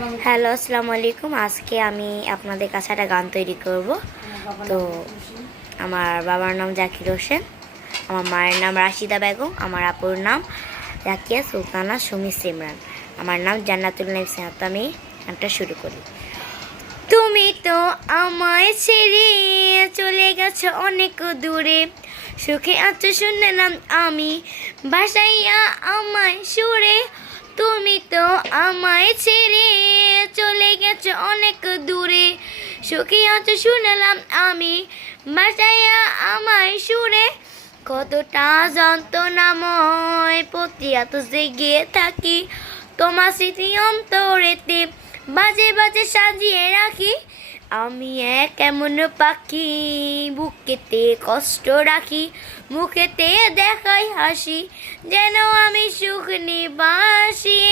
Hello, আসসালামু আলাইকুম। আজকে আমি আপনাদের কাছে একটা গান তৈরি করব। তো আমার বাবার নাম জাকির হোসেন, আমার মায়ের নাম রাশিদা বেগম, আমার আপুর নাম রাকিয়া সুলতানা সুমি সিমরান, আমার নাম জান্নাতুল নাইম সিহাত। আমি গানটা শুরু করি। তুমি তো আমায় ছেড়ে চলে গেছো অনেক দূরে, সুখে আছো শুনলাম আমি ভাসাইয়া আমায় সুরে। তুমি তো আমায় ছেড়ে চলে গেছো অনেক দূরে, সুখে আছো শুনলাম আমি ভাসাইয়া আমায় সুরে। কতটা যন্ত্রণাময় প্রতিহত জেগে থাকি, তোমার স্মৃতি অন্তরেতে বাজে বাজে সাজিয়ে রাখি। আমি এক এমন পাখি, বুকেতে কষ্ট রাখি, মুখেতে দেখাই হাসি, যেন আমি সুখ নিবাসী।